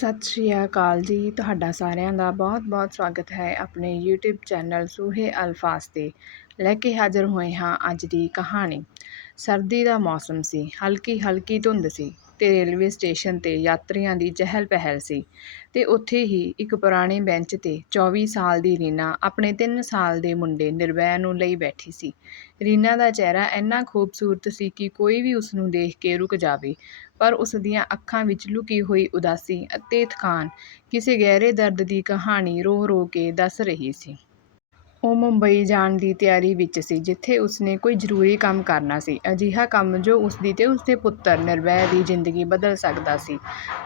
ਸਤਿ ਸ਼੍ਰੀ ਅਕਾਲ ਜੀ। ਤੁਹਾਡਾ ਸਾਰਿਆਂ ਦਾ ਬਹੁਤ-ਬਹੁਤ ਸਵਾਗਤ ਹੈ ਆਪਣੇ YouTube ਚੈਨਲ ਸੂਹੇ ਅਲਫਾਜ਼ ਤੇ। ਲੈ ਕੇ ਹਾਜ਼ਰ ਹੋਏ ਹਾਂ ਅੱਜ ਦੀ ਕਹਾਣੀ। ਸਰਦੀ ਦਾ ਮੌਸਮ ਸੀ। ਹਲਕੀ ਹਲਕੀ ਧੁੰਦ ਸੀ। ਤੇ ਰੇਲਵੇ ਸਟੇਸ਼ਨ ਤੇ ਯਾਤਰੀਆਂ ਦੀ ਚਹਿਲ ਪਹਿਲ ਸੀ ਤੇ ਉੱਥੇ ਹੀ ਇੱਕ ਪੁਰਾਣੇ ਬੈਂਚ ਤੇ 24 ਸਾਲ ਦੀ ਰੀਨਾ ਆਪਣੇ 3 ਸਾਲ ਦੇ ਮੁੰਡੇ ਨਿਰਵੈ ਨੂੰ ਲਈ ਬੈਠੀ ਸੀ ਰੀਨਾ ਦਾ ਚਿਹਰਾ ਇੰਨਾ ਖੂਬਸੂਰਤ ਸੀ ਕਿ ਕੋਈ ਵੀ ਉਸ ਨੂੰ ਦੇਖ ਕੇ ਰੁਕ ਜਾਵੇ, ਪਰ ਉਸ ਦੀਆਂ ਅੱਖਾਂ ਵਿੱਚ ਲੁਕੀ ਹੋਈ ਉਦਾਸੀ ਅਤੇ ਥਕਾਨ ਕਿਸੇ ਗਹਿਰੇ ਦਰਦ ਦੀ ਕਹਾਣੀ ਰੋ-ਰੋ ਕੇ ਦੱਸ ਰਹੀ ਸੀ। ਉਹ ਮੁੰਬਈ ਜਾਣ ਦੀ ਤਿਆਰੀ ਵਿੱਚ ਸੀ, ਜਿੱਥੇ ਉਸਨੇ ਕੋਈ ਜ਼ਰੂਰੀ ਕੰਮ ਕਰਨਾ ਸੀ। ਅਜਿਹਾ ਕੰਮ ਜੋ ਉਸਦੀ ਅਤੇ ਉਸਦੇ ਪੁੱਤਰ ਨਿਰਭੈ ਦੀ ਜ਼ਿੰਦਗੀ ਬਦਲ ਸਕਦਾ ਸੀ।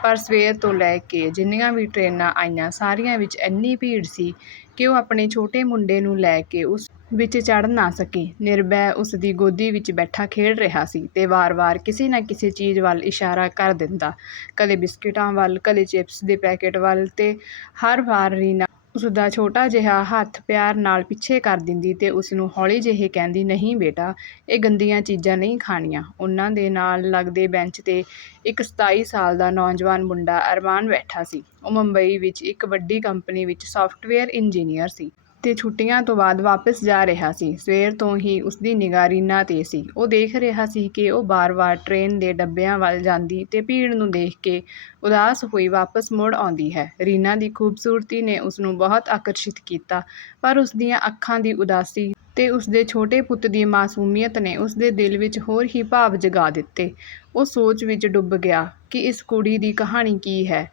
ਪਰ ਸਵੇਰ ਤੋਂ ਲੈ ਕੇ ਜਿੰਨੀਆਂ ਵੀ ਟ੍ਰੇਨਾਂ ਆਈਆਂ, ਸਾਰੀਆਂ ਵਿੱਚ ਇੰਨੀ ਭੀੜ ਸੀ ਕਿ ਉਹ ਆਪਣੇ ਛੋਟੇ ਮੁੰਡੇ ਨੂੰ ਲੈ ਕੇ ਉਸ ਵਿੱਚ ਚੜ੍ਹ ਨਾ ਸਕੀ। ਨਿਰਭੈ ਉਸਦੀ ਗੋਦੀ ਵਿੱਚ ਬੈਠਾ ਖੇਡ ਰਿਹਾ ਸੀ ਤੇ ਵਾਰ-ਵਾਰ ਕਿਸੇ ਨਾ ਕਿਸੇ ਚੀਜ਼ ਵੱਲ ਇਸ਼ਾਰਾ ਕਰ ਦਿੰਦਾ। ਕਦੇ ਬਿਸਕਿਟਾਂ ਵੱਲ, ਕਦੇ ਚਿਪਸ ਦੇ ਪੈਕੇਟ ਵੱਲ ਤੇ ਹਰ ਵਾਰ ਰੀਨਾ ਉਸਦਾ ਛੋਟਾ ਜਿਹਾ ਹੱਥ ਪਿਆਰ ਨਾਲ ਪਿੱਛੇ ਕਰ ਦਿੰਦੀ ਤੇ ਉਸਨੂੰ ਹੌਲੀ ਜਿਹੇ ਕਹਿੰਦੀ, ਨਹੀਂ ਬੇਟਾ, ਇਹ ਗੰਦੀਆਂ ਚੀਜ਼ਾਂ ਨਹੀਂ ਖਾਣੀਆਂ। ਉਹਨਾਂ ਦੇ ਨਾਲ ਲੱਗਦੇ ਬੈਂਚ ਤੇ ਇੱਕ 27 ਸਾਲ ਦਾ ਨੌਜਵਾਨ ਮੁੰਡਾ ਅਰਮਾਨ ਬੈਠਾ ਸੀ। ਉਹ ਮੁੰਬਈ ਵਿੱਚ ਇੱਕ ਵੱਡੀ ਕੰਪਨੀ ਵਿੱਚ ਸਾਫਟਵੇਅਰ ਇੰਜੀਨੀਅਰ ਸੀ। ਤੇ ਛੁੱਟੀਆਂ ਤੋਂ ਬਾਅਦ ਵਾਪਸ ਜਾ ਰਿਹਾ ਸੀ। ਸਵੇਰ ਤੋਂ ਹੀ ਉਸਦੀ ਨਿਗਾਹ ਰੀਨਾ 'ਤੇ ਸੀ। ਉਹ ਦੇਖ ਰਿਹਾ ਸੀ ਕਿ ਉਹ ਬਾਰ-ਬਾਰ ਟ੍ਰੇਨ ਦੇ ਡੱਬਿਆਂ ਵੱਲ ਜਾਂਦੀ ਤੇ ਭੀੜ ਨੂੰ ਦੇਖ ਕੇ ਉਦਾਸ ਹੋਈ ਵਾਪਸ ਮੁੜ ਆਉਂਦੀ ਹੈ। ਰੀਨਾ ਦੀ ਖੂਬਸੂਰਤੀ ਨੇ ਉਸਨੂੰ ਬਹੁਤ ਆਕਰਸ਼ਿਤ ਕੀਤਾ, ਪਰ ਉਸ ਦੀਆਂ ਅੱਖਾਂ ਦੀ ਉਦਾਸੀ ਤੇ ਉਸਦੇ ਛੋਟੇ ਪੁੱਤ ਦੀ ਮਾਸੂਮੀਅਤ ਨੇ ਉਸਦੇ ਦਿਲ ਵਿੱਚ ਹੋਰ ਹੀ ਭਾਵ ਜਗਾ ਦਿੱਤੇ। ਉਹ ਸੋਚ ਵਿੱਚ ਡੁੱਬ ਗਿਆ ਕਿ ਇਸ ਕੁੜੀ ਦੀ ਕਹਾਣੀ ਕੀ ਹੈ?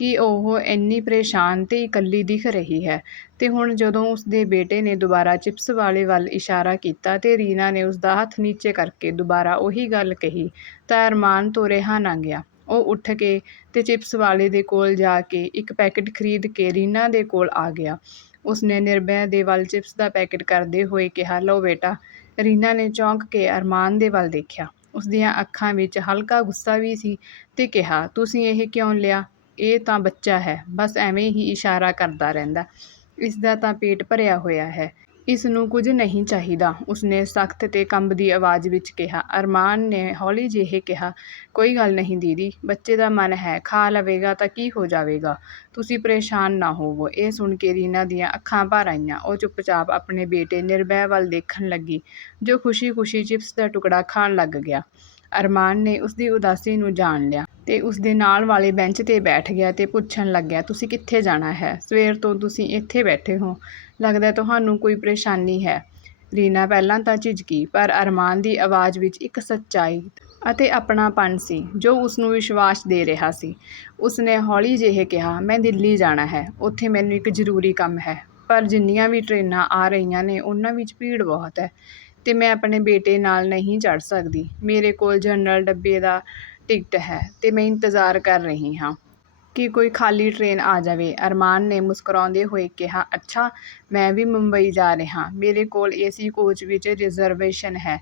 ਕਿ ਉਹ ਇੰਨੀ ਪਰੇਸ਼ਾਨ ਤੇ ਇਕੱਲੀ ਦਿਖ ਰਹੀ ਹੈ। ਤੇ ਹੁਣ ਜਦੋਂ ਉਸ ਦੇ ਬੇਟੇ ਨੇ ਦੁਬਾਰਾ ਚਿਪਸ ਵਾਲੇ ਵੱਲ ਇਸ਼ਾਰਾ ਕੀਤਾ ਤੇ ਰੀਨਾ ਨੇ ਉਸ ਦਾ ਹੱਥ ਨੀਚੇ ਕਰਕੇ ਦੁਬਾਰਾ ਉਹੀ ਗੱਲ ਕਹੀ, ਤਾਂ ਅਰਮਾਨ ਤੋਂ ਰਿਹਾ ਨਾ ਗਿਆ। ਉਹ ਉੱਠ ਕੇ ਤੇ ਚਿਪਸ ਵਾਲੇ ਦੇ ਕੋਲ ਜਾ ਕੇ ਇੱਕ ਪੈਕੇਟ ਖਰੀਦ ਕੇ ਰੀਨਾ ਦੇ ਕੋਲ ਆ ਗਿਆ। ਉਸਨੇ ਨਿਰਭੈ ਦੇ ਵੱਲ ਚਿਪਸ ਦਾ ਪੈਕੇਟ ਕਰਦੇ ਹੋਏ ਕਿਹਾ, ਲਓ ਬੇਟਾ। ਰੀਨਾ ਨੇ ਚੌਂਕ ਕੇ ਅਰਮਾਨ ਦੇ ਵੱਲ ਦੇਖਿਆ। ਉਸ ਦੀਆਂ ਅੱਖਾਂ ਵਿੱਚ ਹਲਕਾ ਗੁੱਸਾ ਵੀ ਸੀ ਤੇ ਕਿਹਾ, ਤੁਸੀਂ ਇਹ ਕਿਉਂ ਲਿਆ? ਇਹ ਤਾਂ ਬੱਚਾ ਹੈ, ਬਸ ਐਵੇਂ ਹੀ ਇਸ਼ਾਰਾ ਕਰਦਾ ਰਹਿੰਦਾ। ਇਸ ਦਾ ਤਾਂ ਪੇਟ ਭਰਿਆ ਹੋਇਆ ਹੈ। ਇਸ ਨੂੰ ਕੁਝ ਨਹੀਂ ਚਾਹੀਦਾ। ਉਸਨੇ ਸਖਤ ਤੇ ਕੰਬਦੀ ਆਵਾਜ਼ ਵਿੱਚ ਕਿਹਾ, ਅਰਮਾਨ ਨੇ ਹੌਲੀ ਜਿਹੇ ਕਿਹਾ, ਕੋਈ ਗੱਲ ਨਹੀਂ ਦੀਦੀ, ਬੱਚੇ ਦਾ ਮਨ ਹੈ, ਖਾ ਲਵੇਗਾ ਤਾਂ ਕੀ ਹੋ ਜਾਵੇਗਾ? ਤੁਸੀਂ ਪਰੇਸ਼ਾਨ ਨਾ ਹੋਵੋ। ਇਹ ਸੁਣ ਕੇ ਰੀਨਾ ਦੀਆਂ ਅੱਖਾਂ ਭਰ ਆਈਆਂ। ਉਹ ਚੁੱਪਚਾਪ ਆਪਣੇ ਬੇਟੇ ਨਿਰਭੈ ਵੱਲ ਦੇਖਣ ਲੱਗੀ, ਜੋ ਖੁਸ਼ੀ-ਖੁਸ਼ੀ ਚਿਪਸ ਦਾ ਟੁਕੜਾ ਖਾਣ ਲੱਗ ਗਿਆ। ਅਰਮਾਨ ਨੇ ਉਸਦੀ ਉਦਾਸੀ ਨੂੰ ਜਾਣ ਲਿਆ ਤੇ ਉਸਦੇ ਨਾਲ ਵਾਲੇ ਬੈਂਚ ਤੇ ਬੈਠ ਗਿਆ ਤੇ ਪੁੱਛਣ ਲੱਗਿਆ, ਤੁਸੀਂ ਕਿੱਥੇ ਜਾਣਾ ਹੈ? ਸਵੇਰ ਤੋਂ ਤੁਸੀਂ ਇੱਥੇ ਬੈਠੇ ਹੋ। ਲੱਗਦਾ ਤੁਹਾਨੂੰ ਕੋਈ ਪਰੇਸ਼ਾਨੀ ਹੈ ਰੀਨਾ ਪਹਿਲਾਂ ਤਾਂ ਝਿਜਕੀ, ਪਰ ਅਰਮਾਨ ਦੀ ਆਵਾਜ਼ ਵਿੱਚ ਇੱਕ ਸੱਚਾਈ ਅਤੇ ਆਪਣਾਪਨ ਸੀ, ਜੋ ਉਸ ਨੂੰ ਵਿਸ਼ਵਾਸ ਦੇ ਰਿਹਾ ਸੀ। ਉਸਨੇ ਹੌਲੀ ਜਿਹੇ ਕਿਹਾ, ਮੈਂ ਦਿੱਲੀ ਜਾਣਾ ਹੈ। ਉੱਥੇ ਮੈਨੂੰ ਇੱਕ ਜ਼ਰੂਰੀ ਕੰਮ ਹੈ। ਪਰ ਜਿੰਨੀਆਂ ਵੀ ਟ੍ਰੇਨਾਂ ਆ ਰਹੀਆਂ ਨੇ, ਉਹਨਾਂ ਵਿੱਚ ਭੀੜ ਬਹੁਤ ਹੈ। ਅਤੇ ਮੈਂ ਆਪਣੇ ਬੇਟੇ ਨਾਲ ਨਹੀਂ ਚੜ੍ਹ ਸਕਦੀ। ਮੇਰੇ ਕੋਲ ਜਨਰਲ ਡੱਬੇ ਦਾ ਟਿਕਟ ਹੈ ਅਤੇ ਮੈਂ ਇੰਤਜ਼ਾਰ ਕਰ ਰਹੀ ਹਾਂ ਕਿ ਕੋਈ ਖਾਲੀ ਟ੍ਰੇਨ ਆ ਜਾਵੇ। ਅਰਮਾਨ ਨੇ ਮੁਸਕਰਾਉਂਦੇ ਹੋਏ ਕਿਹਾ, ਅੱਛਾ, ਮੈਂ ਵੀ ਮੁੰਬਈ ਜਾ ਰਿਹਾ। ਮੇਰੇ ਕੋਲ ਏਸੀ ਕੋਚ ਵਿੱਚ ਰਿਜ਼ਰਵੇਸ਼ਨ ਹੈ।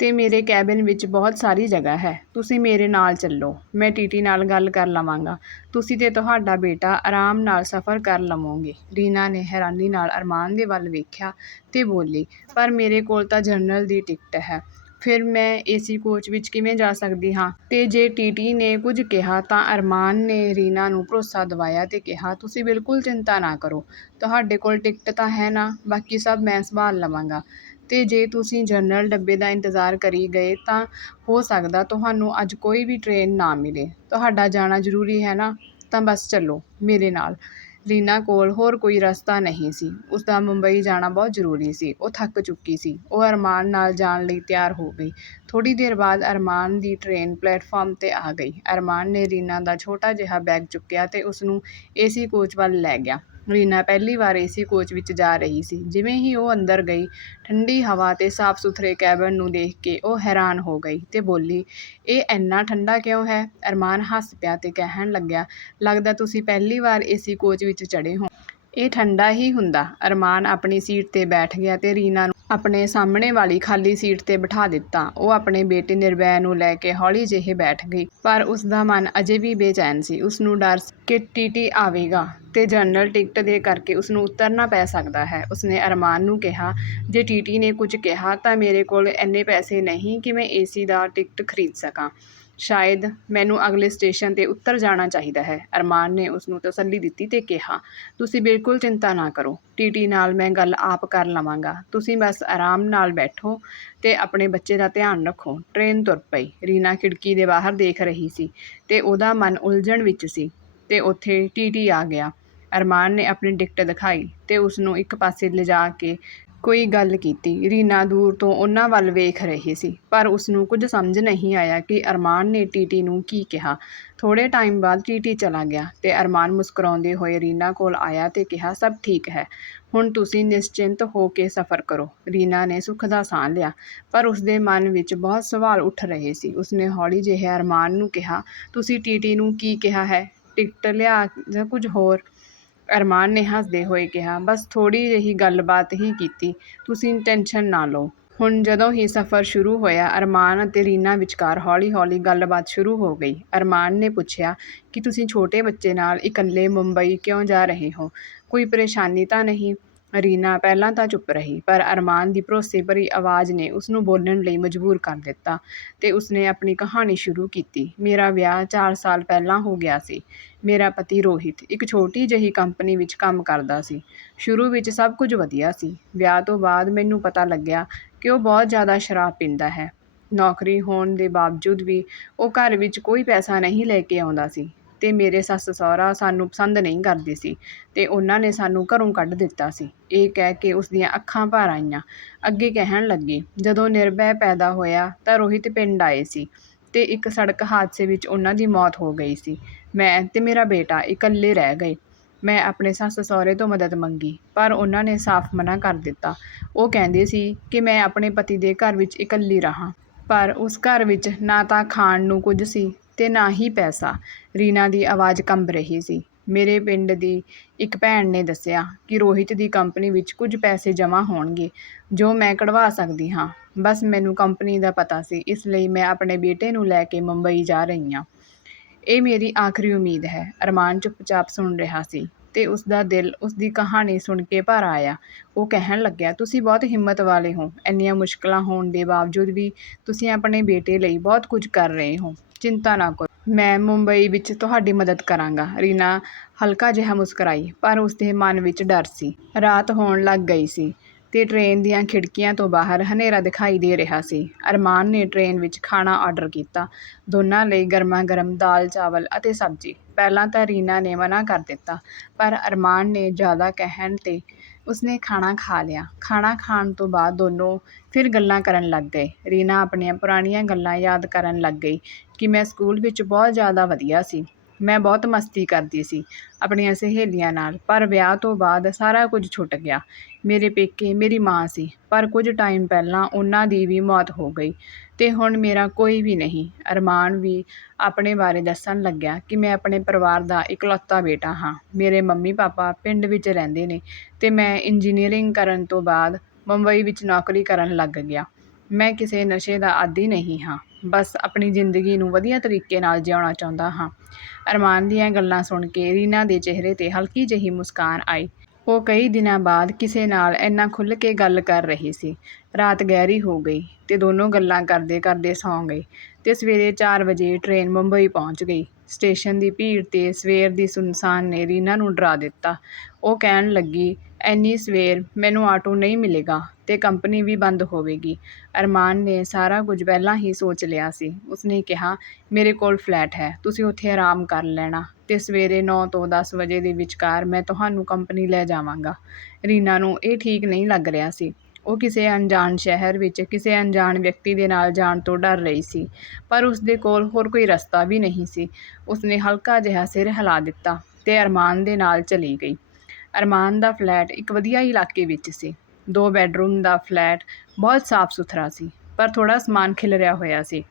ਅਤੇ ਮੇਰੇ ਕੈਬਿਨ ਵਿੱਚ ਬਹੁਤ ਸਾਰੀ ਜਗ੍ਹਾ ਹੈ। ਤੁਸੀਂ ਮੇਰੇ ਨਾਲ ਚੱਲੋ। ਮੈਂ ਟੀ ਟੀ ਨਾਲ ਗੱਲ ਕਰ ਲਵਾਂਗਾ। ਤੁਸੀਂ ਅਤੇ ਤੁਹਾਡਾ ਬੇਟਾ ਆਰਾਮ ਨਾਲ ਸਫ਼ਰ ਕਰ ਲਵੋਂਗੇ। ਰੀਨਾ ਨੇ ਹੈਰਾਨੀ ਨਾਲ ਅਰਮਾਨ ਦੇ ਵੱਲ ਵੇਖਿਆ ਅਤੇ ਬੋਲੀ, ਪਰ ਮੇਰੇ ਕੋਲ ਤਾਂ ਜਨਰਲ ਦੀ ਟਿਕਟ ਹੈ। ਫਿਰ ਮੈਂ ਏ ਸੀ ਕੋਚ ਵਿੱਚ ਕਿਵੇਂ ਜਾ ਸਕਦੀ ਹਾਂ? ਅਤੇ ਜੇ ਟੀ ਟੀ ਨੇ ਕੁਝ ਕਿਹਾ ਤਾਂ ਅਰਮਾਨ ਨੇ ਰੀਨਾ ਨੂੰ ਭਰੋਸਾ ਦਿਵਾਇਆ ਅਤੇ ਕਿਹਾ, ਤੁਸੀਂ ਬਿਲਕੁਲ ਚਿੰਤਾ ਨਾ ਕਰੋ। ਤੁਹਾਡੇ ਕੋਲ ਟਿਕਟ ਤਾਂ ਹੈ ਨਾ। ਬਾਕੀ ਸਭ ਮੈਂ ਸੰਭਾਲ ਲਵਾਂਗਾ। ਅਤੇ ਜੇ ਤੁਸੀਂ ਜਨਰਲ ਡੱਬੇ ਦਾ ਇੰਤਜ਼ਾਰ ਕਰੀ ਗਏ ਤਾਂ ਹੋ ਸਕਦਾ ਤੁਹਾਨੂੰ ਅੱਜ ਕੋਈ ਵੀ ਟ੍ਰੇਨ ਨਾ ਮਿਲੇ। ਤੁਹਾਡਾ ਜਾਣਾ ਜ਼ਰੂਰੀ ਹੈ ਨਾ? ਤਾਂ ਬਸ ਚੱਲੋ ਮੇਰੇ ਨਾਲ। ਰੀਨਾ ਕੋਲ ਹੋਰ ਕੋਈ ਰਸਤਾ ਨਹੀਂ ਸੀ। ਉਸਦਾ ਮੁੰਬਈ ਜਾਣਾ ਬਹੁਤ ਜ਼ਰੂਰੀ ਸੀ। ਉਹ ਥੱਕ ਚੁੱਕੀ ਸੀ। ਉਹ ਅਰਮਾਨ ਨਾਲ ਜਾਣ ਲਈ ਤਿਆਰ ਹੋ ਗਈ। ਥੋੜ੍ਹੀ ਦੇਰ ਬਾਅਦ ਅਰਮਾਨ ਦੀ ਟ੍ਰੇਨ ਪਲੇਟਫਾਰਮ ਤੇ ਆ ਗਈ। ਅਰਮਾਨ ਨੇ ਰੀਨਾ ਦਾ ਛੋਟਾ ਜਿਹਾ ਬੈਗ ਚੁੱਕਿਆ ਤੇ ਉਸਨੂੰ ਏਸੀ ਕੋਚ ਵੱਲ ਲੈ ਗਿਆ। ਰੀਨਾ ਪਹਿਲੀ ਵਾਰ ਏਸੀ ਕੋਚ ਵਿੱਚ ਜਾ ਰਹੀ ਸੀ। ਜਿਵੇਂ ਹੀ ਉਹ ਅੰਦਰ ਗਈ, ਠੰਡੀ ਹਵਾ ਤੇ ਸਾਫ਼ ਸੁਥਰੇ ਕੈਬਨ ਨੂੰ ਦੇਖ ਕੇ ਉਹ ਹੈਰਾਨ ਹੋ ਗਈ ਤੇ ਬੋਲੀ, ਇਹ ਇੰਨਾ ਠੰਡਾ ਕਿਉਂ ਹੈ? ਅਰਮਾਨ ਹੱਸ ਪਿਆ ਤੇ ਕਹਿਣ ਲੱਗਿਆ, ਲੱਗਦਾ ਤੁਸੀਂ ਪਹਿਲੀ ਵਾਰ ਏਸੀ ਕੋਚ ਵਿੱਚ ਚੜ੍ਹੇ ਹੋ। ਇਹ ਠੰਡਾ ਹੀ ਹੁੰਦਾ। ਅਰਮਾਨ ਆਪਣੀ ਸੀਟ ਤੇ ਬੈਠ ਗਿਆ ਤੇ ਰੀਨਾ ਨੂੰ ਆਪਣੇ ਸਾਹਮਣੇ ਵਾਲੀ ਖਾਲੀ ਸੀਟ ਤੇ ਬਿਠਾ ਦਿੱਤਾ। ਉਹ ਆਪਣੇ ਬੇਟੇ ਨਿਰਵੈ ਨੂੰ ਲੈ ਕੇ ਹੌਲੀ ਜਿਹੇ ਬੈਠ ਗਈ, ਪਰ ਉਸ ਦਾ ਮਨ ਅਜੇ ਵੀ ਬੇਚੈਨ ਸੀ। ਉਸ ਨੂੰ ਡਰ ਕਿ ਟੀਟੀ ਆਵੇਗਾ ਤੇ ਜਨਰਲ ਟਿਕਟ ਦੇ ਕਰਕੇ ਉਸ ਨੂੰ ਉਤਰਨਾ ਪੈ ਸਕਦਾ ਹੈ। ਉਸਨੇ ਅਰਮਾਨ ਨੂੰ ਕਿਹਾ, ਜੇ ਟੀਟੀ ਨੇ ਕੁਝ ਕਿਹਾ ਤਾਂ ਮੇਰੇ ਕੋਲ ਇੰਨੇ ਪੈਸੇ ਨਹੀਂ ਕਿ ਮੈਂ ਏਸੀ ਦਾ ਟਿਕਟ ਖਰੀਦ ਸਕਾਂ। ਸ਼ਾਇਦ ਮੈਨੂੰ ਅਗਲੇ ਸਟੇਸ਼ਨ 'ਤੇ ਉਤਰ ਜਾਣਾ ਚਾਹੀਦਾ ਹੈ। ਅਰਮਾਨ ਨੇ ਉਸਨੂੰ ਤਸੱਲੀ ਦਿੱਤੀ ਤੇ ਕਿਹਾ, ਤੁਸੀਂ ਬਿਲਕੁਲ ਚਿੰਤਾ ਨਾ ਕਰੋ। ਟੀਟੀ ਨਾਲ ਮੈਂ ਗੱਲ ਆਪ ਕਰ ਲਵਾਂਗਾ। ਤੁਸੀਂ ਬਸ ਆਰਾਮ ਨਾਲ ਬੈਠੋ ਤੇ ਆਪਣੇ ਬੱਚੇ ਦਾ ਧਿਆਨ ਰੱਖੋ। ਟ੍ਰੇਨ ਤੁਰ ਪਈ। ਰੀਨਾ ਖਿੜਕੀ ਦੇ ਬਾਹਰ ਦੇਖ ਰਹੀ ਸੀ ਤੇ ਉਹਦਾ ਮਨ ਉਲਝਣ ਵਿੱਚ ਸੀ ਤੇ ਉੱਥੇ ਟੀਟੀ ਆ ਗਿਆ। ਅਰਮਾਨ ਨੇ ਆਪਣੀ ਟਿਕਟ ਦਿਖਾਈ ਤੇ ਉਸ ਨੂੰ ਇੱਕ ਪਾਸੇ ਲਿਜਾ ਕੇ ਕੋਈ ਗੱਲ ਕੀਤੀ। ਰੀਨਾ ਦੂਰ ਤੋਂ ਉਹਨਾਂ ਵੱਲ ਵੇਖ ਰਹੀ ਸੀ, ਪਰ ਉਸ ਨੂੰ ਕੁਝ ਸਮਝ ਨਹੀਂ ਆਇਆ ਕਿ ਅਰਮਾਨ ਨੇ ਟੀਟੀ ਨੂੰ ਕੀ ਕਿਹਾ। ਥੋੜੇ ਟਾਈਮ ਬਾਅਦ ਟੀਟੀ ਚਲਾ ਗਿਆ ਤੇ ਅਰਮਾਨ ਮੁਸਕਰਾਉਂਦੇ ਹੋਏ ਰੀਨਾ ਕੋਲ ਆਇਆ ਤੇ ਕਿਹਾ, ਸਭ ਠੀਕ ਹੈ। ਹੁਣ ਤੁਸੀਂ ਨਿਸ਼ਚਿੰਤ ਹੋ ਕੇ ਸਫ਼ਰ ਕਰੋ। ਰੀਨਾ ਨੇ ਸੁੱਖ ਦਾ ਸਾਹ ਲਿਆ, ਪਰ ਉਸਦੇ ਮਨ ਵਿੱਚ ਬਹੁਤ ਸਵਾਲ ਉੱਠ ਰਹੇ ਸੀ। ਉਸਨੇ ਹੌਲੀ ਜਿਹੇ ਅਰਮਾਨ ਨੂੰ ਕਿਹਾ, ਤੁਸੀਂ ਟੀਟੀ ਨੂੰ ਕੀ ਕਿਹਾ ਹੈ? ਟਿਕਟ ਲਿਆ ਜਾਂ ਕੁਝ ਹੋਰ? ਅਰਮਾਨ ਨੇ ਹੱਸਦੇ ਹੋਏ ਕਿਹਾ, ਬਸ ਥੋੜ੍ਹੀ ਜਿਹੀ ਗੱਲਬਾਤ ਹੀ ਕੀਤੀ। ਤੁਸੀਂ ਟੈਨਸ਼ਨ ਨਾ ਲਓ। ਹੁਣ ਜਦੋਂ ਹੀ ਸਫ਼ਰ ਸ਼ੁਰੂ ਹੋਇਆ, ਅਰਮਾਨ ਅਤੇ ਰੀਨਾ ਵਿਚਕਾਰ ਹੌਲੀ-ਹੌਲੀ ਗੱਲਬਾਤ ਸ਼ੁਰੂ ਹੋ ਗਈ। ਅਰਮਾਨ ਨੇ ਪੁੱਛਿਆ ਕਿ ਤੁਸੀਂ ਛੋਟੇ ਬੱਚੇ ਨਾਲ ਇਕੱਲੇ ਮੁੰਬਈ ਕਿਉਂ ਜਾ ਰਹੇ ਹੋ? ਕੋਈ ਪਰੇਸ਼ਾਨੀ ਤਾਂ ਨਹੀਂ? ਰੀਨਾ ਪਹਿਲਾਂ ਤਾਂ ਚੁੱਪ ਰਹੀ, ਪਰ ਅਰਮਾਨ ਦੀ ਭਰੋਸੇ ਭਰੀ ਆਵਾਜ਼ ਨੇ ਉਸਨੂੰ ਬੋਲਣ ਲਈ ਮਜਬੂਰ ਕਰ ਦਿੱਤਾ ਤੇ ਉਸਨੇ ਆਪਣੀ ਕਹਾਣੀ ਸ਼ੁਰੂ ਕੀਤੀ। ਮੇਰਾ ਵਿਆਹ ਚਾਰ ਸਾਲ ਪਹਿਲਾਂ ਹੋ ਗਿਆ ਸੀ। ਮੇਰਾ ਪਤੀ ਰੋਹਿਤ ਇੱਕ ਛੋਟੀ ਜਿਹੀ ਕੰਪਨੀ ਵਿੱਚ ਕੰਮ ਕਰਦਾ ਸੀ। ਸ਼ੁਰੂ ਵਿੱਚ ਸਭ ਕੁਝ ਵਧੀਆ ਸੀ। ਵਿਆਹ ਤੋਂ ਬਾਅਦ ਮੈਨੂੰ ਪਤਾ ਲੱਗਿਆ ਕਿ ਉਹ ਬਹੁਤ ਜ਼ਿਆਦਾ ਸ਼ਰਾਬ ਪੀਂਦਾ ਹੈ। ਨੌਕਰੀ ਹੋਣ ਦੇ ਬਾਵਜੂਦ ਵੀ ਉਹ ਘਰ ਵਿੱਚ ਕੋਈ ਪੈਸਾ ਨਹੀਂ ਲੈ ਕੇ ਆਉਂਦਾ ਸੀ। ਅਤੇ ਮੇਰੇ ਸੱਸ ਸਹੁਰਾ ਸਾਨੂੰ ਪਸੰਦ ਨਹੀਂ ਕਰਦੇ ਸੀ ਅਤੇ ਉਹਨਾਂ ਨੇ ਸਾਨੂੰ ਘਰੋਂ ਕੱਢ ਦਿੱਤਾ ਸੀ। ਇਹ ਕਹਿ ਕੇ ਉਸ ਦੀਆਂ ਅੱਖਾਂ ਭਰ ਆਈਆਂ। ਅੱਗੇ ਕਹਿਣ ਲੱਗੀ, ਜਦੋਂ ਨਿਰਭੈ ਪੈਦਾ ਹੋਇਆ ਤਾਂ ਰੋਹਿਤ ਪਿੰਡ ਆਏ ਸੀ ਅਤੇ ਇੱਕ ਸੜਕ ਹਾਦਸੇ ਵਿੱਚ ਉਹਨਾਂ ਦੀ ਮੌਤ ਹੋ ਗਈ ਸੀ। ਮੈਂ ਅਤੇ ਮੇਰਾ ਬੇਟਾ ਇਕੱਲੇ ਰਹਿ ਗਏ। ਮੈਂ ਆਪਣੇ ਸੱਸ ਸਹੁਰੇ ਤੋਂ ਮਦਦ ਮੰਗੀ, ਪਰ ਉਹਨਾਂ ਨੇ ਸਾਫ਼ ਮਨਾ ਕਰ ਦਿੱਤਾ। ਉਹ ਕਹਿੰਦੇ ਸੀ ਕਿ ਮੈਂ ਆਪਣੇ ਪਤੀ ਦੇ ਘਰ ਵਿੱਚ ਇਕੱਲੀ ਰਹਾਂ, ਪਰ ਉਸ ਘਰ ਵਿੱਚ ਨਾ ਤਾਂ ਖਾਣ ਨੂੰ ਕੁਝ ਸੀ ਤੇ ਨਾ ਹੀ ਪੈਸਾ। ਰੀਨਾ ਦੀ ਆਵਾਜ਼ ਕੰਬ ਰਹੀ ਸੀ। ਮੇਰੇ ਪਿੰਡ ਦੀ ਇੱਕ ਭੈਣ ਨੇ ਦੱਸਿਆ ਕਿ ਰੋਹਿਤ ਦੀ ਕੰਪਨੀ ਵਿੱਚ ਕੁਝ ਪੈਸੇ ਜਮ੍ਹਾਂ ਹੋਣਗੇ, ਜੋ ਮੈਂ ਕਢਵਾ ਸਕਦੀ ਹਾਂ। ਬਸ ਮੈਨੂੰ ਕੰਪਨੀ ਦਾ ਪਤਾ ਸੀ, ਇਸ ਲਈ ਮੈਂ ਆਪਣੇ ਬੇਟੇ ਨੂੰ ਲੈ ਕੇ ਮੁੰਬਈ ਜਾ ਰਹੀ ਹਾਂ। ਇਹ ਮੇਰੀ ਆਖਰੀ ਉਮੀਦ ਹੈ, ਅਰਮਾਨ ਚੁੱਪਚਾਪ ਸੁਣ ਰਿਹਾ ਸੀ ਤੇ ਉਸ ਦਾ ਦਿਲ ਉਸ ਦੀ ਕਹਾਣੀ ਸੁਣ ਕੇ ਭਰ ਆਇਆ। ਉਹ ਕਹਿਣ ਲੱਗਿਆ, ਤੁਸੀਂ ਬਹੁਤ ਹਿੰਮਤ ਵਾਲੇ ਹੋ, ਇੰਨੀਆਂ ਮੁਸ਼ਕਲਾਂ ਹੋਣ ਦੇ ਬਾਵਜੂਦ ਵੀ ਤੁਸੀਂ ਆਪਣੇ ਬੇਟੇ ਲਈ ਬਹੁਤ ਕੁਝ ਕਰ ਰਹੇ ਹੋ। ਚਿੰਤਾ ਨਾ ਕਰੋ। ਮੈਂ ਮੁੰਬਈ ਵਿੱਚ ਤੁਹਾਡੀ ਮਦਦ ਕਰਾਂਗਾ। ਰੀਨਾ ਹਲਕਾ ਜਿਹਾ ਮੁਸਕਰਾਈ, ਪਰ ਉਸਦੇ ਮਨ ਵਿੱਚ ਡਰ ਸੀ। ਰਾਤ ਹੋਣ ਲੱਗ ਗਈ ਸੀ ਤੇ ਟ੍ਰੇਨ ਦੀਆਂ ਖਿੜਕੀਆਂ ਤੋਂ ਬਾਹਰ ਹਨੇਰਾ ਦਿਖਾਈ ਦੇ ਰਿਹਾ ਸੀ। ਅਰਮਾਨ ਨੇ ਟ੍ਰੇਨ ਵਿੱਚ ਖਾਣਾ ਆਰਡਰ ਕੀਤਾ। ਦੋਨਾਂ ਲਈ ਗਰਮਾ-ਗਰਮ ਦਾਲ, ਚਾਵਲ ਅਤੇ ਸਬਜ਼ੀ। ਪਹਿਲਾਂ ਤਾਂ ਰੀਨਾ ਨੇ ਮਨਾ ਕਰ ਦਿੱਤਾ, ਪਰ ਅਰਮਾਨ ਨੇ ਜ਼ਿਆਦਾ ਕਹਿਣ ਤੇ ਉਸਨੇ ਖਾਣਾ ਖਾ ਲਿਆ। ਖਾਣਾ ਖਾਣ ਤੋਂ ਬਾਅਦ ਦੋਨੋਂ ਫਿਰ ਗੱਲਾਂ ਕਰਨ ਲੱਗ ਗਏ। ਰੀਨਾ ਆਪਣੀਆਂ ਪੁਰਾਣੀਆਂ ਗੱਲਾਂ ਯਾਦ ਕਰਨ ਲੱਗ ਗਈ। ਕਿ ਮੈਂ ਸਕੂਲ ਵਿੱਚ ਬਹੁਤ ਜ਼ਿਆਦਾ ਵਧੀਆ ਸੀ। ਮੈਂ ਬਹੁਤ ਮਸਤੀ ਕਰਦੀ ਸੀ ਆਪਣੀਆਂ ਸਹੇਲੀਆਂ ਨਾਲ, ਪਰ ਵਿਆਹ ਤੋਂ ਬਾਅਦ ਸਾਰਾ ਕੁਝ ਛੁੱਟ ਗਿਆ। ਮੇਰੇ ਪੇਕੇ ਮੇਰੀ ਮਾਂ ਸੀ, ਪਰ ਕੁਝ ਟਾਈਮ ਪਹਿਲਾਂ ਉਹਨਾਂ ਦੀ ਵੀ ਮੌਤ ਹੋ ਗਈ ਅਤੇ ਹੁਣ ਮੇਰਾ ਕੋਈ ਵੀ ਨਹੀਂ। ਅਰਮਾਨ ਵੀ ਆਪਣੇ ਬਾਰੇ ਦੱਸਣ ਲੱਗਿਆ ਕਿ ਮੈਂ ਆਪਣੇ ਪਰਿਵਾਰ ਦਾ ਇਕਲੌਤਾ ਬੇਟਾ ਹਾਂ। ਮੇਰੇ ਮੰਮੀ ਪਾਪਾ ਪਿੰਡ ਵਿੱਚ ਰਹਿੰਦੇ ਨੇ ਅਤੇ ਮੈਂ ਇੰਜੀਨੀਅਰਿੰਗ ਕਰਨ ਤੋਂ ਬਾਅਦ ਮੁੰਬਈ ਵਿੱਚ ਨੌਕਰੀ ਕਰਨ ਲੱਗ ਗਿਆ। ਮੈਂ ਕਿਸੇ ਨਸ਼ੇ ਦਾ ਆਦੀ ਨਹੀਂ ਹਾਂ। ਬਸ ਆਪਣੀ ਜ਼ਿੰਦਗੀ ਨੂੰ ਵਧੀਆ ਤਰੀਕੇ ਨਾਲ ਜਿਉਣਾ ਚਾਹੁੰਦਾ ਹਾਂ। ਅਰਮਾਨ ਦੀਆਂ ਗੱਲਾਂ ਸੁਣ ਕੇ ਰੀਨਾ ਦੇ ਚਿਹਰੇ ਤੇ ਹਲਕੀ ਜਿਹੀ ਮੁਸਕਾਨ ਆਈ। ਉਹ ਕਈ ਦਿਨਾਂ ਬਾਅਦ ਕਿਸੇ ਨਾਲ ਇੰਨਾ ਖੁੱਲ੍ਹ ਕੇ ਗੱਲ ਕਰ ਰਹੀ ਸੀ। ਰਾਤ ਗਹਿਰੀ ਹੋ ਗਈ ਤੇ ਦੋਨੋਂ ਗੱਲਾਂ ਕਰਦੇ ਕਰਦੇ ਸੌਂ ਗਏ ਤੇ ਸਵੇਰੇ 4 ਵਜੇ ਟ੍ਰੇਨ ਮੁੰਬਈ ਪਹੁੰਚ ਗਈ। ਸਟੇਸ਼ਨ ਦੀ ਭੀੜ ਤੇ ਸਵੇਰ ਦੀ ਸੁੰਨਸਾਨ ਨੇ ਰੀਨਾ ਨੂੰ ਡਰਾ ਦਿੱਤਾ। ਉਹ ਕਹਿਣ ਲੱਗੀ ਐਨੀ ਸਵੇਰ ਮੈਨੂੰ ਆਟੋ ਨਹੀਂ ਮਿਲੇਗਾ ਤੇ ਕੰਪਨੀ ਵੀ ਬੰਦ ਹੋਵੇਗੀ। ਅਰਮਾਨ ਨੇ ਸਾਰਾ ਕੁਝ ਪਹਿਲਾਂ ਹੀ ਸੋਚ ਲਿਆ ਸੀ। ਉਸਨੇ ਕਿਹਾ, ਮੇਰੇ ਕੋਲ ਫਲੈਟ ਹੈ, ਤੁਸੀਂ ਉੱਥੇ ਆਰਾਮ ਕਰ ਲੈਣਾ ਤੇ ਸਵੇਰੇ 9 ਤੋਂ ਦਸ ਵਜੇ ਦੇ ਵਿਚਕਾਰ ਮੈਂ ਤੁਹਾਨੂੰ ਕੰਪਨੀ ਲੈ ਜਾਵਾਂਗਾ। ਰੀਨਾ ਨੂੰ ਇਹ ਠੀਕ ਨਹੀਂ ਲੱਗ ਰਿਹਾ ਸੀ। ਉਹ ਕਿਸੇ ਅਣਜਾਣ ਸ਼ਹਿਰ ਵਿੱਚ ਕਿਸੇ ਅਣਜਾਣ ਵਿਅਕਤੀ ਦੇ ਨਾਲ ਜਾਣ ਤੋਂ ਡਰ ਰਹੀ ਸੀ, ਪਰ ਉਸਦੇ ਕੋਲ ਹੋਰ ਕੋਈ ਰਸਤਾ ਵੀ ਨਹੀਂ ਸੀ। ਉਸਨੇ ਹਲਕਾ ਜਿਹਾ ਸਿਰ ਹਿਲਾ ਦਿੱਤਾ ਤੇ ਅਰਮਾਨ ਦੇ ਨਾਲ ਚਲੀ ਗਈ। ਅਰਮਾਨ ਦਾ ਫਲੈਟ ਇੱਕ ਵਧੀਆ ਇਲਾਕੇ ਵਿੱਚ ਸੀ। ਦੋ ਬੈੱਡਰੂਮ ਦਾ ਫਲੈਟ ਬਹੁਤ ਸਾਫ਼ ਸੁਥਰਾ ਸੀ, ਪਰ ਥੋੜ੍ਹਾ ਸਮਾਨ ਖਿਲਰਿਆ ਹੋਇਆ ਸੀ।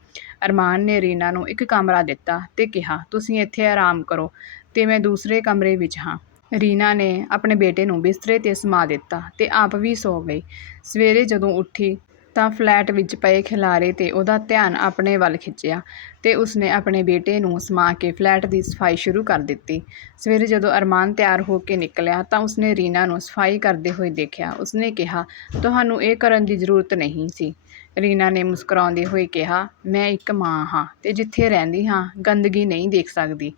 ਅਰਮਾਨ ਨੇ ਰੀਨਾ ਨੂੰ ਇੱਕ ਕਮਰਾ ਦਿੱਤਾ ਅਤੇ ਕਿਹਾ, ਤੁਸੀਂ ਇੱਥੇ ਆਰਾਮ ਕਰੋ ਅਤੇ ਮੈਂ ਦੂਸਰੇ ਕਮਰੇ ਵਿੱਚ ਹਾਂ। ਰੀਨਾ ਨੇ ਆਪਣੇ ਬੇਟੇ ਨੂੰ ਬਿਸਤਰੇ ਤੇ ਸਮਾ ਦਿੱਤਾ ਅਤੇ ਆਪ ਵੀ ਸੌ ਗਈ। ਸਵੇਰੇ ਜਦੋਂ ਉੱਠੀ ਤਾਂ ਫਲੈਟ ਵਿੱਚ ਪਏ ਖਿਲਾਰੇ 'ਤੇ ਉਹਦਾ ਧਿਆਨ ਆਪਣੇ ਵੱਲ ਖਿੱਚਿਆ ਤੇ ਉਸਨੇ ਆਪਣੇ ਬੇਟੇ ਨੂੰ ਸਮਾ ਕੇ ਫਲੈਟ ਦੀ ਸਫ਼ਾਈ ਸ਼ੁਰੂ ਕਰ ਦਿੱਤੀ। ਸਵੇਰੇ ਜਦੋਂ ਅਰਮਾਨ ਤਿਆਰ ਹੋ ਕੇ ਨਿਕਲਿਆ ਤਾਂ ਉਸਨੇ ਰੀਨਾ ਨੂੰ ਸਫ਼ਾਈ ਕਰਦੇ ਹੋਏ ਦੇਖਿਆ। ਉਸਨੇ ਕਿਹਾ, "ਤੁਹਾਨੂੰ ਇਹ ਕਰਨ ਦੀ ਜ਼ਰੂਰਤ ਨਹੀਂ ਸੀ।" ਰੀਨਾ ਨੇ ਮੁਸਕਰਾਉਂਦੇ ਹੋਏ ਕਿਹਾ, "ਮੈਂ ਇੱਕ ਮਾਂ ਹਾਂ ਤੇ ਜਿੱਥੇ ਰਹਿੰਦੀ ਹਾਂ, ਗੰਦਗੀ ਨਹੀਂ ਦੇਖ ਸਕਦੀ।"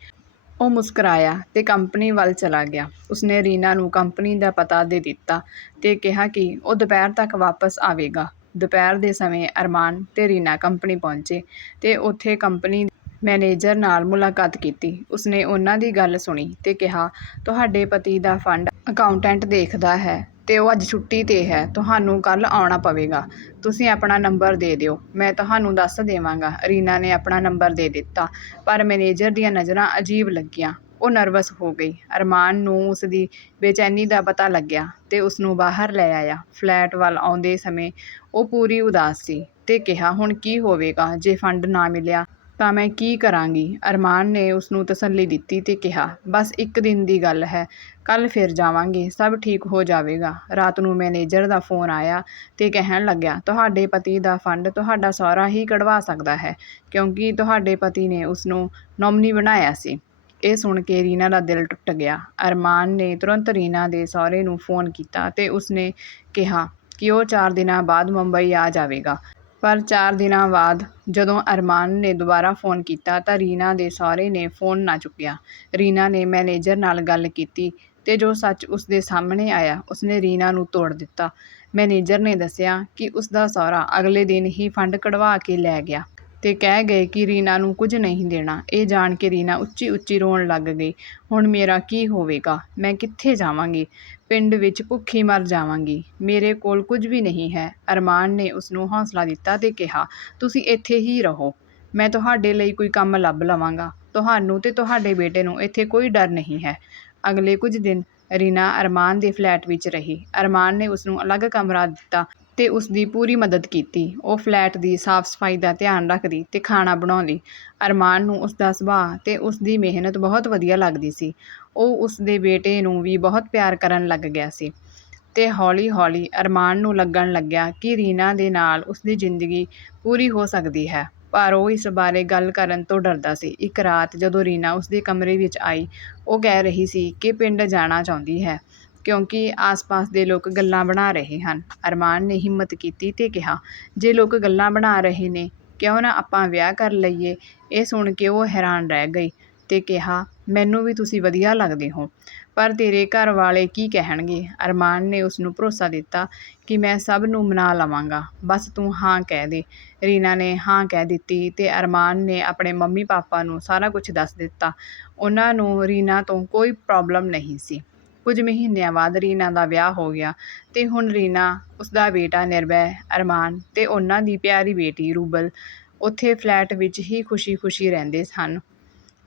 ਉਹ ਮੁਸਕਰਾਇਆ ਤੇ ਕੰਪਨੀ ਵੱਲ ਚਲਾ ਗਿਆ। ਉਸਨੇ ਰੀਨਾ ਨੂੰ ਕੰਪਨੀ ਦਾ ਪਤਾ ਦੇ ਦਿੱਤਾ ਤੇ ਕਿਹਾ ਕਿ ਉਹ ਦੁਪਹਿਰ ਤੱਕ ਵਾਪਸ ਆਵੇਗਾ। ਦੁਪਹਿਰ ਦੇ ਸਮੇਂ ਅਰਮਾਨ ਅਤੇ ਰੀਨਾ ਕੰਪਨੀ ਪਹੁੰਚੇ ਅਤੇ ਉੱਥੇ ਕੰਪਨੀ ਮੈਨੇਜਰ ਨਾਲ ਮੁਲਾਕਾਤ ਕੀਤੀ। ਉਸਨੇ ਉਹਨਾਂ ਦੀ ਗੱਲ ਸੁਣੀ ਅਤੇ ਕਿਹਾ, "ਤੁਹਾਡੇ ਪਤੀ ਦਾ ਫੰਡ ਅਕਾਊਂਟੈਂਟ ਦੇਖਦਾ ਹੈ ਅਤੇ ਉਹ ਅੱਜ ਛੁੱਟੀ 'ਤੇ ਹੈ। ਤੁਹਾਨੂੰ ਕੱਲ੍ਹ ਆਉਣਾ ਪਵੇਗਾ। ਤੁਸੀਂ ਆਪਣਾ ਨੰਬਰ ਦੇ ਦਿਓ, ਮੈਂ ਤੁਹਾਨੂੰ ਦੱਸ ਦੇਵਾਂਗਾ।" ਰੀਨਾ ਨੇ ਆਪਣਾ ਨੰਬਰ ਦੇ ਦਿੱਤਾ, ਪਰ ਮੈਨੇਜਰ ਦੀਆਂ ਨਜ਼ਰਾਂ ਅਜੀਬ ਲੱਗੀਆਂ। ਉਹ ਨਰਵਸ ਹੋ ਗਈ। ਅਰਮਾਨ ਨੂੰ ਉਸਦੀ ਬੇਚੈਨੀ ਦਾ ਪਤਾ ਲੱਗਿਆ ਤੇ ਉਸਨੂੰ ਬਾਹਰ ਲੈ ਆਇਆ। ਫਲੈਟ ਵੱਲ ਆਉਂਦੇ ਸਮੇਂ ਉਹ ਪੂਰੀ ਉਦਾਸ ਸੀ ਤੇ ਕਿਹਾ, "ਹੁਣ ਕੀ ਹੋਵੇਗਾ ਜੇ ਫੰਡ ਨਾ ਮਿਲਿਆ ਤਾਂ ਮੈਂ ਕੀ ਕਰਾਂਗੀ?" ਅਰਮਾਨ ਨੇ ਉਸਨੂੰ ਤਸੱਲੀ ਦਿੱਤੀ ਤੇ ਕਿਹਾ, "ਬਸ ਇੱਕ ਦਿਨ ਦੀ ਗੱਲ ਹੈ, ਕੱਲ੍ਹ ਫਿਰ ਜਾਵਾਂਗੇ, ਸਭ ਠੀਕ ਹੋ ਜਾਵੇਗਾ।" ਰਾਤ ਨੂੰ ਮੈਨੇਜਰ ਦਾ ਫੋਨ ਆਇਆ ਤੇ ਕਹਿਣ ਲੱਗਿਆ, "ਤੁਹਾਡੇ ਪਤੀ ਦਾ ਫੰਡ ਤੁਹਾਡਾ ਸਹੁਰਾ ਹੀ ਕਢਵਾ ਸਕਦਾ ਹੈ, ਕਿਉਂਕਿ ਤੁਹਾਡੇ ਪਤੀ ਨੇ ਉਸਨੂੰ ਨੋਮਨੀ ਬਣਾਇਆ ਸੀ।" ਇਹ ਸੁਣ ਕੇ ਰੀਨਾ ਦਾ ਦਿਲ ਟੁੱਟ ਗਿਆ। ਅਰਮਾਨ ਨੇ ਤੁਰੰਤ ਰੀਨਾ ਦੇ ਸਹੁਰੇ ਨੂੰ ਫੋਨ ਕੀਤਾ ਤੇ ਉਸਨੇ ਕਿਹਾ ਕਿ ਉਹ ਚਾਰ ਦਿਨਾਂ ਬਾਅਦ ਮੁੰਬਈ ਆ ਜਾਵੇਗਾ। ਪਰ ਚਾਰ ਦਿਨਾਂ ਬਾਅਦ ਜਦੋਂ ਅਰਮਾਨ ਨੇ ਦੁਬਾਰਾ ਫੋਨ ਕੀਤਾ ਤਾਂ ਰੀਨਾ ਦੇ ਸਹੁਰੇ ਨੇ ਫੋਨ ਨਾ ਚੁੱਕਿਆ। ਰੀਨਾ ਨੇ ਮੈਨੇਜਰ ਨਾਲ ਗੱਲ ਕੀਤੀ ਤੇ ਜੋ ਸੱਚ ਉਸਦੇ ਸਾਹਮਣੇ ਆਇਆ, ਉਸਨੇ ਰੀਨਾ ਨੂੰ ਤੋੜ ਦਿੱਤਾ। ਮੈਨੇਜਰ ਨੇ ਦੱਸਿਆ ਕਿ ਉਸਦਾ ਸਹੁਰਾ ਅਗਲੇ ਦਿਨ ਹੀ ਫੰਡ ਕਢਵਾ ਕੇ ਲੈ ਗਿਆ ਤੇ ਕਹਿ ਗਏ ਕਿ ਰੀਨਾ ਨੂੰ ਕੁਝ ਨਹੀਂ ਦੇਣਾ। ਇਹ ਜਾਣ ਕੇ ਰੀਨਾ ਉੱਚੀ-ਉੱਚੀ ਰੋਣ ਲੱਗ ਗਈ। "ਹੁਣ ਮੇਰਾ ਕੀ ਹੋਵੇਗਾ? ਮੈਂ ਕਿੱਥੇ ਜਾਵਾਂਗੀ? ਪਿੰਡ ਵਿੱਚ ਭੁੱਖੀ ਮਰ ਜਾਵਾਂਗੀ। ਮੇਰੇ ਕੋਲ ਕੁਝ ਵੀ ਨਹੀਂ ਹੈ।" ਅਰਮਾਨ ਨੇ ਉਸਨੂੰ ਹੌਸਲਾ ਦਿੱਤਾ ਤੇ ਕਿਹਾ, "ਤੁਸੀਂ ਇੱਥੇ ਹੀ ਰਹੋ, ਮੈਂ ਤੁਹਾਡੇ ਲਈ ਕੋਈ ਕੰਮ ਲੱਭ ਲਵਾਂਗਾ। ਤੁਹਾਨੂੰ ਤੇ ਤੁਹਾਡੇ ਬੇਟੇ ਨੂੰ ਇੱਥੇ ਕੋਈ ਡਰ ਨਹੀਂ ਹੈ।" ਅਗਲੇ ਕੁਝ ਦਿਨ ਰੀਨਾ ਅਰਮਾਨ ਦੇ ਫਲੈਟ ਵਿੱਚ ਰਹੀ। ਅਰਮਾਨ ਨੇ ਉਸਨੂੰ ਅਲੱਗ ਕਮਰਾ ਦਿੱਤਾ ਤੇ ਉਸਦੀ ਪੂਰੀ ਮਦਦ ਕੀਤੀ। ਉਹ ਫਲੈਟ ਦੀ ਸਾਫ਼-ਸਫਾਈ ਦਾ ਧਿਆਨ ਰੱਖਦੀ ਅਤੇ ਖਾਣਾ ਬਣਾਉਂਦੀ। ਅਰਮਾਨ ਨੂੰ ਉਸਦਾ ਸੁਭਾਅ ਤੇ ਉਸਦੀ ਮਿਹਨਤ ਬਹੁਤ ਵਧੀਆ ਲੱਗਦੀ ਸੀ। ਉਹ ਉਸਦੇ ਬੇਟੇ ਨੂੰ ਵੀ ਬਹੁਤ ਪਿਆਰ ਕਰਨ ਲੱਗ ਗਿਆ ਸੀ ਅਤੇ ਹੌਲੀ-ਹੌਲੀ ਅਰਮਾਨ ਨੂੰ ਲੱਗਣ ਲੱਗਿਆ ਕਿ ਰੀਨਾ ਦੇ ਨਾਲ ਉਸਦੀ ਜ਼ਿੰਦਗੀ ਪੂਰੀ ਹੋ ਸਕਦੀ ਹੈ, ਪਰ ਉਹ ਇਸ ਬਾਰੇ ਗੱਲ ਕਰਨ ਤੋਂ ਡਰਦਾ ਸੀ। ਇੱਕ ਰਾਤ ਜਦੋਂ ਰੀਨਾ ਉਸਦੇ ਕਮਰੇ ਵਿੱਚ ਆਈ, ਉਹ ਕਹਿ ਰਹੀ ਸੀ ਕਿ ਪਿੰਡ ਜਾਣਾ ਚਾਹੁੰਦੀ ਹੈ, ਕਿਉਂਕਿ ਆਸ-ਪਾਸ ਦੇ ਲੋਕ ਗੱਲਾਂ ਬਣਾ ਰਹੇ ਹਨ। ਅਰਮਾਨ ਨੇ ਹਿੰਮਤ ਕੀਤੀ ਤੇ ਕਿਹਾ, "ਜੇ ਲੋਕ ਗੱਲਾਂ ਬਣਾ ਰਹੇ ਨੇ, ਕਿਉਂ ਨਾ ਆਪਾਂ ਵਿਆਹ ਕਰ ਲਈਏ?" ਇਹ ਸੁਣ ਕੇ ਉਹ ਹੈਰਾਨ ਰਹਿ ਗਈ ਤੇ ਕਿਹਾ, "ਮੈਨੂੰ ਵੀ ਤੁਸੀਂ ਵਧੀਆ ਲੱਗਦੇ ਹੋ, ਪਰ ਤੇਰੇ ਘਰ ਵਾਲੇ ਕੀ ਕਹਿਣਗੇ?" ਅਰਮਾਨ ਨੇ ਉਸਨੂੰ ਭਰੋਸਾ ਦਿੱਤਾ ਕਿ ਮੈਂ ਸਭ ਨੂੰ ਮਨਾ ਲਵਾਂਗਾ, ਬਸ ਤੂੰ ਹਾਂ ਕਹਿ ਦੇ। ਰੀਨਾ ਨੇ ਹਾਂ ਕਹਿ ਦਿੱਤੀ ਤੇ ਅਰਮਾਨ ਨੇ ਆਪਣੇ ਮੰਮੀ-ਪਾਪਾ ਨੂੰ ਸਾਰਾ ਕੁਝ ਦੱਸ ਦਿੱਤਾ। ਉਹਨਾਂ ਨੂੰ ਰੀਨਾ ਤੋਂ ਕੋਈ ਪ੍ਰੋਬਲਮ ਨਹੀਂ ਸੀ। ਕੁਝ ਮਹੀਨਿਆਂ ਬਾਅਦ ਰੀਨਾ ਦਾ ਵਿਆਹ ਹੋ ਗਿਆ ਤੇ ਹੁਣ ਰੀਨਾ, ਉਸਦਾ ਬੇਟਾ ਨਿਰਭੈ, ਅਰਮਾਨ ਤੇ ਉਹਨਾਂ ਦੀ ਪਿਆਰੀ ਬੇਟੀ ਰੂਬਲ ਉੱਥੇ ਫਲੈਟ ਵਿੱਚ ਹੀ ਖੁਸ਼ੀ-ਖੁਸ਼ੀ ਰਹਿੰਦੇ ਸਨ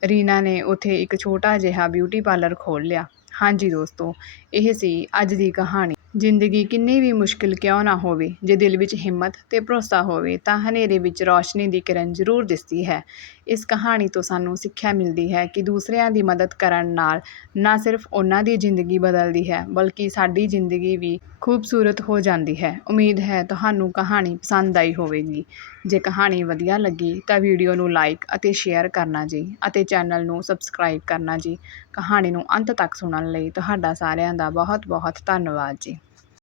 ਰੀਨਾ ਨੇ ਉੱਥੇ ਇੱਕ ਛੋਟਾ ਜਿਹਾ ਬਿਊਟੀ ਪਾਰਲਰ ਖੋਲ੍ਹ ਲਿਆ। ਹਾਂਜੀ ਦੋਸਤੋ, ਇਹ ਸੀ ਅੱਜ ਦੀ ਕਹਾਣੀ। ਜ਼ਿੰਦਗੀ ਕਿੰਨੀ ਵੀ ਮੁਸ਼ਕਿਲ ਕਿਉਂ ਨਾ ਹੋਵੇ, ਜੇ ਦਿਲ ਵਿੱਚ ਹਿੰਮਤ ਤੇ ਭਰੋਸਾ ਹੋਵੇ ਤਾਂ ਹਨੇਰੇ ਵਿੱਚ ਰੌਸ਼ਨੀ ਦੀ ਕਿਰਨ ਜ਼ਰੂਰ ਦਿਸਦੀ ਹੈ। ਇਸ ਕਹਾਣੀ ਤੋਂ ਸਾਨੂੰ ਸਿੱਖਿਆ ਮਿਲਦੀ ਹੈ ਕਿ ਦੂਸਰਿਆਂ ਦੀ ਮਦਦ ਕਰਨ ਨਾਲ ਨਾ ਸਿਰਫ਼ ਉਹਨਾਂ ਦੀ ਜ਼ਿੰਦਗੀ ਬਦਲਦੀ ਹੈ, ਬਲਕਿ ਸਾਡੀ ਜ਼ਿੰਦਗੀ ਵੀ ਖੂਬਸੂਰਤ ਹੋ ਜਾਂਦੀ ਹੈ। ਉਮੀਦ ਹੈ ਤੁਹਾਨੂੰ ਕਹਾਣੀ ਪਸੰਦ ਆਈ ਹੋਵੇਗੀ। ਜੇ ਕਹਾਣੀ ਵਧੀਆ ਲੱਗੀ ਤਾਂ ਵੀਡੀਓ ਨੂੰ ਲਾਈਕ ਅਤੇ ਸ਼ੇਅਰ ਕਰਨਾ ਜੀ ਅਤੇ ਚੈਨਲ ਨੂੰ ਸਬਸਕ੍ਰਾਈਬ ਕਰਨਾ ਜੀ। ਕਹਾਣੀ ਨੂੰ ਅੰਤ ਤੱਕ ਸੁਣਨ ਲਈ ਤੁਹਾਡਾ ਸਾਰਿਆਂ ਦਾ ਬਹੁਤ-ਬਹੁਤ ਧੰਨਵਾਦ ਜੀ।